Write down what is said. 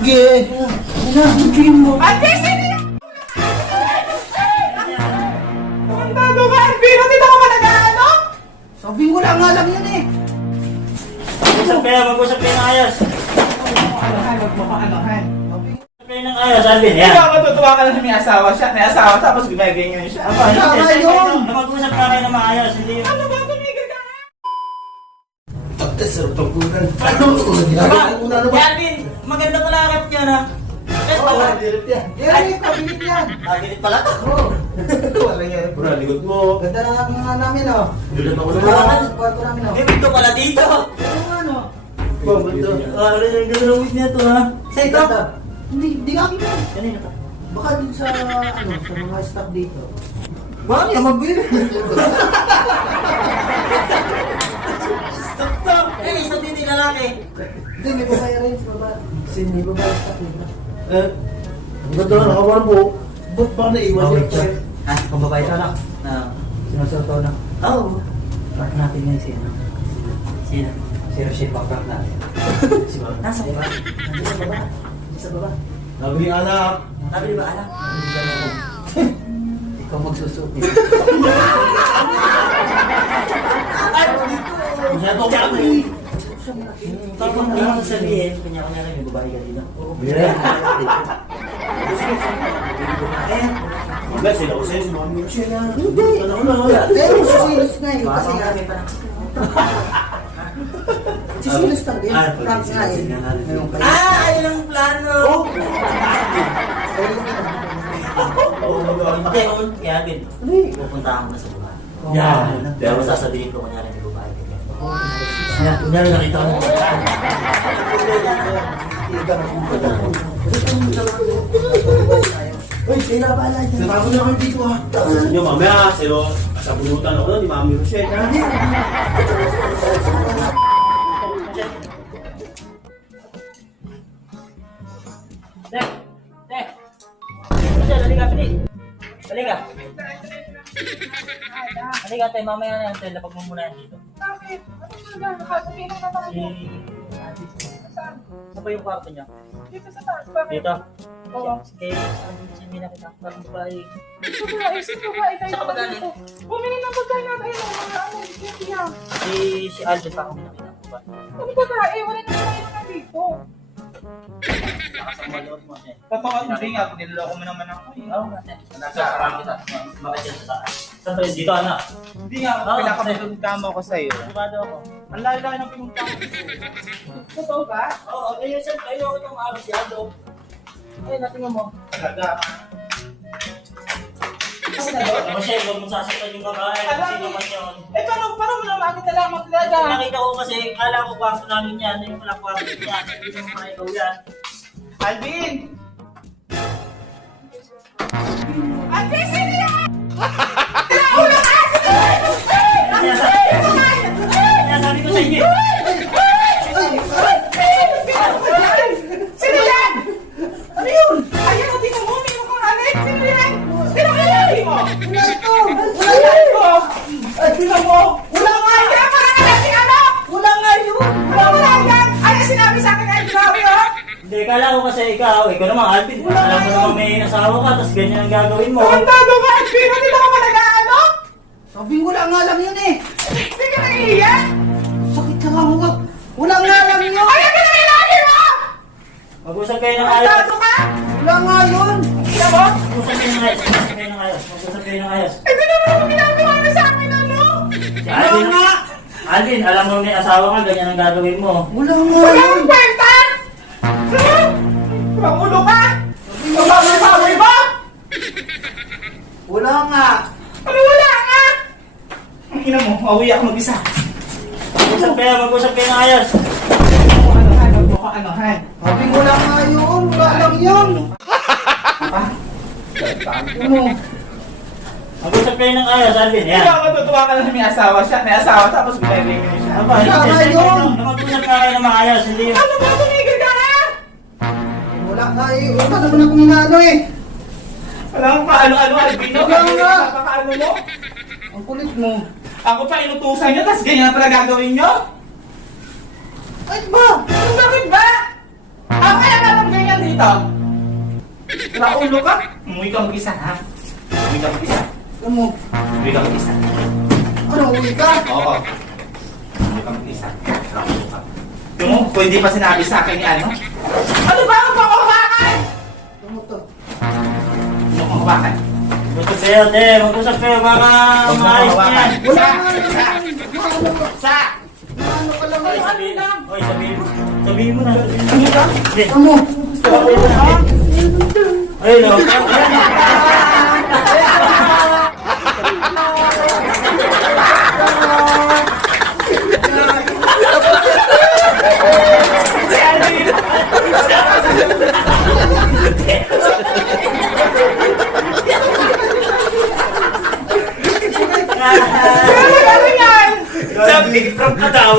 Sige. Ano, bigyan mo. Ate, sino yan? Kontado ka, Alvin! Dito ka ba nag-ano? Sabi ko lang nga lang yun eh. Mag-usap kayo ng ayos. Alohan, huwag mo ka alohan. Mag-usap kayo ng ayos, Alvin. Yan. Ikaw matutuwa ka lang na may asawa siya. May asawa tapos gumaganyan siya. Tama yun. Mag-usap ka kayo ng maayos. Hindi yun. Ano ba? Tumigil ka nga! Pagkasar pagkunan. Ano? Una naman. Alvin, maganda pala harap niya na. Yes, Oo, pala. direct yan. Yan, kabilit yan. Pagilid pala to. Oo. Wala yan. Bro, likod mo. Ganda na nga namin oh. Likod ako Wala naman. ka, kwarto namin oh. May pinto pala dito. Ano ano? Ba't Ano yung gagawin niya to ha? Sa ito? Ganda. Hindi kami yan. Kanina to. Baka dun sa, ano, sa mga staff dito. Bakit? Mabili. Stop to. Eh, isa din yung lalaki. Hindi, may babae rin sa baba. Kasi may babae staff dito. ang ganda na nakawan mo. Ba't ba naiwan Bawal niya? siya. Ha? Kung babae siya na. Na. Sinusunod na. Oh. Park natin ngayon si ano. Sino? Si Rochelle pag-park natin. Si Baba. Nasa Diba? Nandiyan sa baba. Nandiyan sa baba. Sabi ni anak. Sabi ba anak? Ikaw magsusuot eh. Masyado kami. Tapos hindi mo sabihin, kanya-kanya rin yung babae ka dito. Yeah. Ayan. Wala sila ko sa'yo. Sumami ko siya na. Hindi. Ano ko na. Pero susilos nga eh. Kasi nga. May parang. Susilos lang din. Ah, Prank nga eh. Ngayon kayo. Ayun ang plano! Hindi, kaya Alvin, pupuntahan ko na sa baba. Yan. Pero sasabihin ko kunyari may babae ka dyan. Kunyari nakita ko ng babae. Uy, pinabala dyan. Sinabi na kayo dito ha. Nyo mamaya sa'yo. Sa bunutan ako na ni Mami Rochelle. Dek! Dek! Michelle, halika, bilis! Halika! Halika tayo, mamaya na yung hotel. Lapag mo muna yan dito. Bakit? Ano ba? Nakatulong na tayo. Saan? Saan ba yung kwarto niya? Dito sa taas. Bakit? Dito? Oo. Sige, si Mina kita. Parang babae. Babae tayo Saan ka ba galing? dito. Bumili ng pagkain natin. Ayun, mga ano, siya. Si Alvin pa ako nakita ko ba? Ano babae? Wala na tayo na dito. Nakasama loob mo siya. Totoo, hindi nga. Niloloko mo naman ako eh. Oo nga. Nasa parang kita. Bakit yan sa taas? Saan ba yun? Dito anak? Hindi nga, pinakapagpunta mo ako sa'yo. Sigurado ako. Ang lala ng pinunta ko. Totoo ba? Oo, ayun siya. Ayoko itong araw si Aldo. Ayun, natingnan mo. Talaga. Kasi huwag mong sasaktan yung babae. Alam Sino mo. man yun. Eh, paano mo naman ako talaga talaga? Nakita ko kasi, kala ko kwarto namin yan. Yung pala kwarto niya. Hindi mo mga ikaw yan. Alvin! Alvin, sino yan? Kaya sabi ko sa inyo. Sino yan? Ano yun? Ayan, o, tingnan mo, may mukhang alit. Sino yan? Sino kaya sabi mo? Wala ito! Wala yan ko! Ay, tingnan mo! Wala nga yan! Parang alasing ano? Wala nga yun! Wala yan! Ay, sinabi sa akin ay grabe, ha? Hindi, kala ko kasi ikaw naman Alvin. Alam mo naman may asawa ka, tapos ganyan ang gagawin mo. Kontado ka, Alvin! Hindi ka ba nag-ano? Sabi ko lang nga lang yun eh. Hindi ka naiiyak? Sakit ka nga mukha. Wala nga lang yun. Ay, ano na nilaki mo? Mag-usap kayo ng ayos. Kontado ka? Wala nga yun. Tingnan mo? Mag-usap kayo ng ayos. Mag-usap kayo ng ayos. Mag-usap kayo ng ayos. Eh, tingnan mo naman ginagawa mo sa akin, ano? Si Wala Alvin, nga. Alvin, alam mo may asawa ka, ganyan ang gagawin mo. Wala nga Wala yun. kang kwenta? Pangulo ka? Pagkakasaway mo? Wala nga. Ano wala nga? Ang ina mo, mauwi ako mag-isa. Mag-usap kayo ng ayos. Ano, Han? Sabi ko lang nga yun. Wala lang yun. Ano? Mag-usap kayo ng ayos, Alvin. Yan. Ikaw matutuwa ka lang na may asawa siya. May asawa tapos gumaganyan siya. Aba, Wala nga yun. Mag-usap ka kayo ng maayos. Hindi yun. Ano ba? Tumigil ka na? Wala nga eh. Wala naman akong inaano eh. Wala kang paano-ano, Albino. Wala nga. Napakaano mo? Ang kulit mo. Ako pa inutusan nyo, tapos ganyan na pala gagawin nyo? Ay ba? Bakit ba? Ako kaya naman ganyan dito? Naulo ka? Umuwi ka mag-isa, ha? Umuwi ka mag-isa. Alam mo, Umuwi ka mag-isa. ano, uwi ka? Oo. Umuwi ka mag-isa. Naulo ka. Yung mo, kung hindi pa sinabi sa akin ni ano? Ano ba ang panghawakan? Ano to? Yung panghawakan. Mag-usap kayo, te. Mag-usap kayo para maayos na yan. Wala Sa! nga, Sa! ano ba? Sa! Ano ka lang? Ano, ano lang? Oy, sabihin mo. Sabihin mo na. Ano ka? Sige. Ano? Ay, no. Ano ba yan? Sabi, from ka daw.